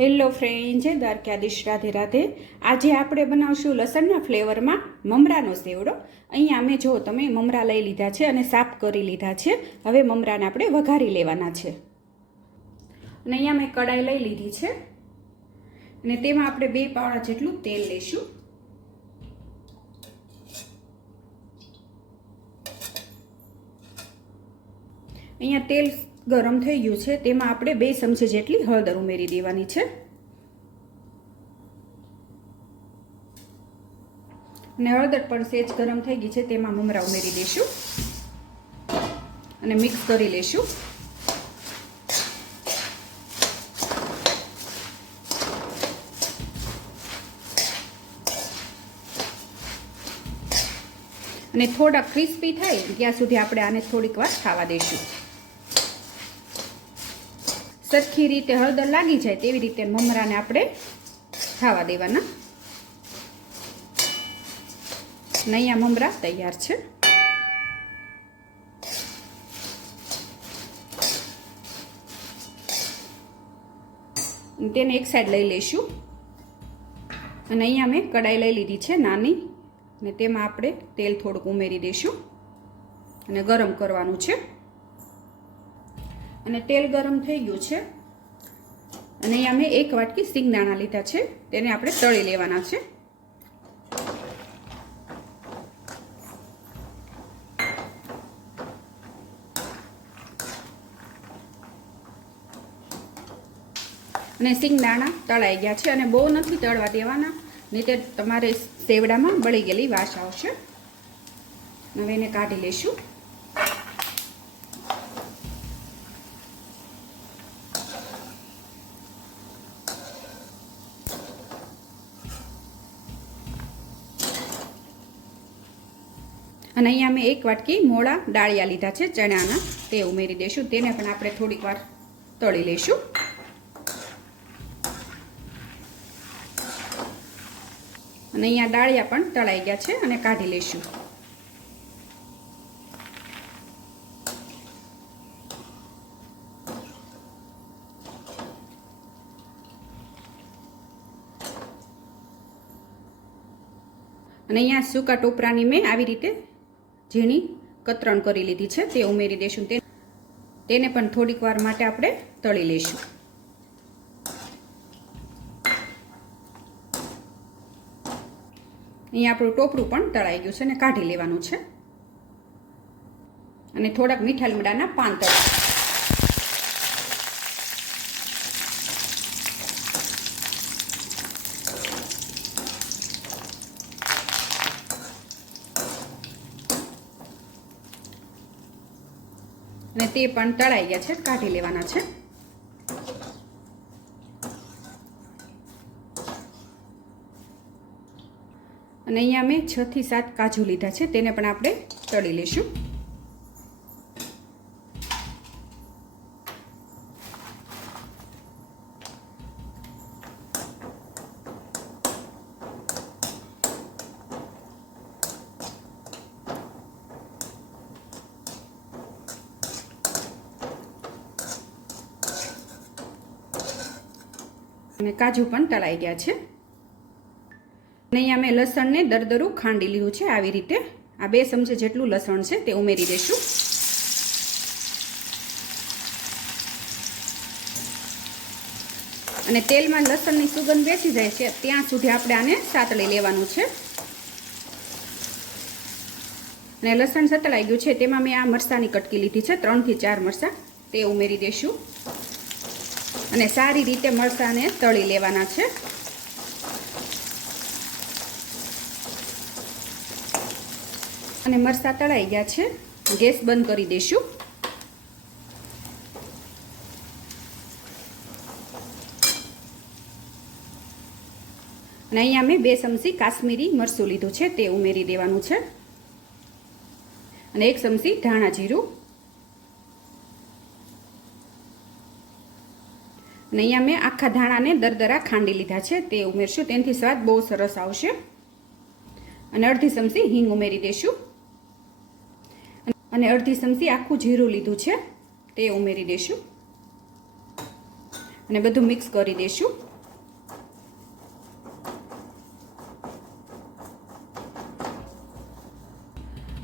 Hello friend જય દ્વારકાધીશ. રાધે રાધે. આજે આપણે બનાવશું લસણના ફ્લેવરમાં મમરાનો સેવડો. અહીંયા અમે જો તમે મમરા લઈ લીધા છે અને સાફ કરી લીધા છે. હવે મમરાને આપણે વઘારી લેવાના છે. અને અહીંયા મેં કડાઈ લઈ લીધી છે. અને તેમાં આપણે બે પાવડા જેટલું તેલ લઈશું. અહીંયા તેલ ગરમ થઈ ગયું છે, તેમાં આપણે બે ચમચી જેટલી હળદર ઉમેરી દેવાની છે. અને હળદર પણ સેજ ગરમ થઈ ગઈ છે, તેમાં મમરા ઉમેરી દઈશું. અને મિક્સ કરી લઈશું. અને થોડા ક્રિસ્પી થાય, ત્યાં સુધી આપણે આને થોડીક વાર ખાવા દઈશું. સરખી રીતે હળદર લાગી જાય તેવી રીતે મમરાને આપણે ખાવા દેવાના. નૈયા મમરા તૈયાર છે. તેને એક સાઈડ લઈ લઈશું. અને અહીંયા મેં કડાઈ લઈ લીધી છે નાની. અને તેમાં આપણે તેલ થોડુંક ઉમેરી દઈશું. અને ગરમ કરવાનું છે. અને તેલ ગરમ થઈ ગયું છે. અને અહીંયા મેં એક વાટકી સિંગદાણા લીધા છે. તેને આપણે તળી લેવાના છે. અને સિંગદાણા તળાઈ ગયા છે અને બહુ નથી તળવા દેવાના, નહીં તે તમારે સેવડામાં બળી ગયેલી વાસ આવશે. હવે એને કાઢી લઈશું. અને અહીંયા મેં એક વાટકી મોળા ડાળિયા લીધા છે, ચણાના. તે ઉમેરી દઈશું તેને પણ આપણે થોડીક વાર તળી લઈશું. અને અહીંયા ડાળિયા પણ તળાઈ ગયા છે અને કાઢી લઈશું. અને અહીંયા સૂકા ટોપરાની મેં આવી રીતે ઝીણી કતરણ કરી લીધી છે, તે ઉમેરી દઈશું તે. તેને પણ થોડીક વાર માટે આપણે તળી લઈશું. અહીંયા આપણું ટોપરું પણ તળાઈ ગયું છે અને કાઢી લેવાનું છે. અને થોડાક મીઠા લીમડાના પાન તળા અને તે પણ તળાઈ ગયા છે, કાઢી લેવાના છે. અને અહીંયા મેં છ થી સાત કાજુ લીધા છે, તેને પણ આપણે તળી લઈશું. અને કાજુ પણ તળાઈ ગયા છે. અને અહીંયા મેં લસણને દરદરું ખાંડી લીધું છે આવી રીતે. આ બે ચમચે જેટલું લસણ છે તે ઉમેરી દઈશું. અને તેલમાં લસણની સુગંધ બેસી જાય છે ત્યાં સુધી આપણે આને સાતળી લેવાનું છે. અને લસણ સતળાઈ ગયું છે તેમાં મેં આ મરસાની કટકી લીધી છે, ત્રણથી ચાર મરસા તે ઉમેરી દઈશું. અને સારી રીતે મરસાને તળી લેવાના છે. અને મરસા તળાઈ ગયા છે. ગેસ બંધ કરી દઈશું. અને અહીંયા મેં બે ચમચી કાશ્મીરી મરચું લીધું છે, તે ઉમેરી દેવાનું છે. અને એક ચમચી ધાણા જીરું. અને અહીંયા મેં આખા ધાણાને દરદરા ખાંડી લીધા છે. તે ઉમેરશું, તેનાથી સ્વાદ બહુ સરસ આવશે. અને અડધી ચમચી હિંગ ઉમેરી દઈશું અને અડધી ચમચી આખું જીરું લીધું છે, તે ઉમેરી દઈશું અને બધું મિક્સ કરી દઈશું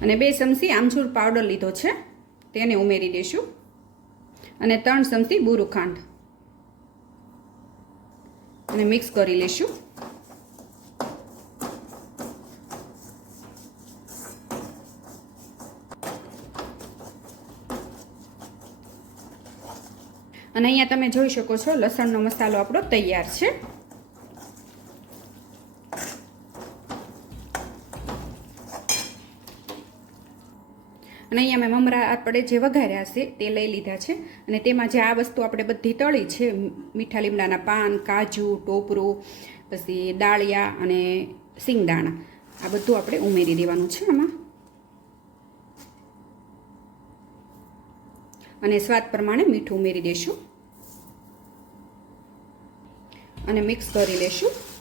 અને બે ચમચી આમચૂર પાવડર લીધો છે, તેને ઉમેરી દઈશું અને ત્રણ ચમચી બુરુખાંડ. ખાંડ અને મિક્સ કરી લઈશું અને અહીંયા તમે જોઈ શકો છો, લસણનો મસાલો આપણો તૈયાર છે. અને અહીંયા મેં મમરા આપણે જે વઘાર્યા છે તે લઈ લીધા છે. અને તેમાં જે આ વસ્તુ આપણે બધી તળી છે મીઠા લીમડાના પાન, કાજુ, ટોપરું, પછી દાળિયા અને સિંગદાણા. આ બધું આપણે ઉમેરી દેવાનું છે આમાં. અને સ્વાદ પ્રમાણે મીઠું ઉમેરી દઈશું અને મિક્સ કરી લેશું.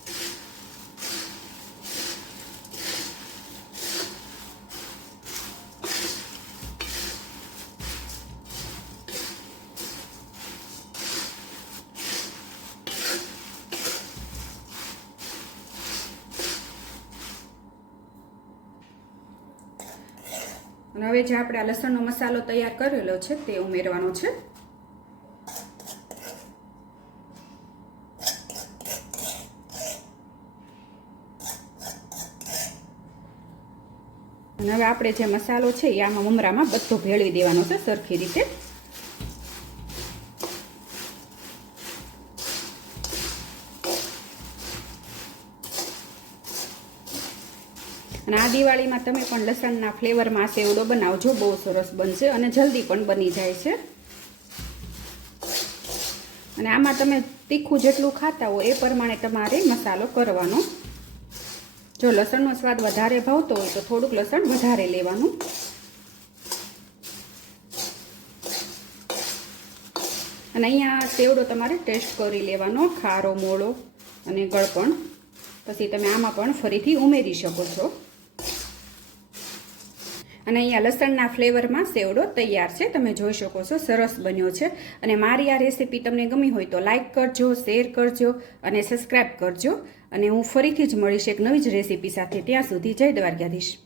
અને હવે જે આપણે આ લસણનો મસાલો તૈયાર કરેલો છે તે ઉમેરવાનો છે. અને હવે આપણે જે મસાલો છે એ આમાં મમરામાં બધો ભેળવી દેવાનો છે સરખી રીતે. અને આ દિવાળીમાં તમે પણ લસણના ફ્લેવરમાં સેવડો બનાવજો બહુ સરસ બનશે અને જલ્દી પણ બની જાય છે. અને આમાં તમે તીખું જેટલું ખાતા હો એ પ્રમાણે તમારે મસાલો કરવાનો. જો લસણનો સ્વાદ વધારે ભાવતો હોય તો થોડુંક લસણ વધારે લેવાનું. અને અહીંયા સેવડો તમારે ટેસ્ટ કરી લેવાનો, ખારો, મોળો અને ગળપણ. પછી તમે આમાં પણ ફરીથી ઉમેરી શકો છો. અને અહીંયા લસણના ફ્લેવરમાં સેવડો તૈયાર છે. તમે જોઈ શકો છો, સરસ બન્યો છે. અને મારી આ રેસીપી તમને ગમી હોય તો લાઇક કરજો, શેર કરજો અને સબસ્ક્રાઈબ કરજો. અને હું ફરીથી જ મળીશ એક નવી જ રેસીપી સાથે. ત્યાં સુધી જય દ્વારકાધીશ.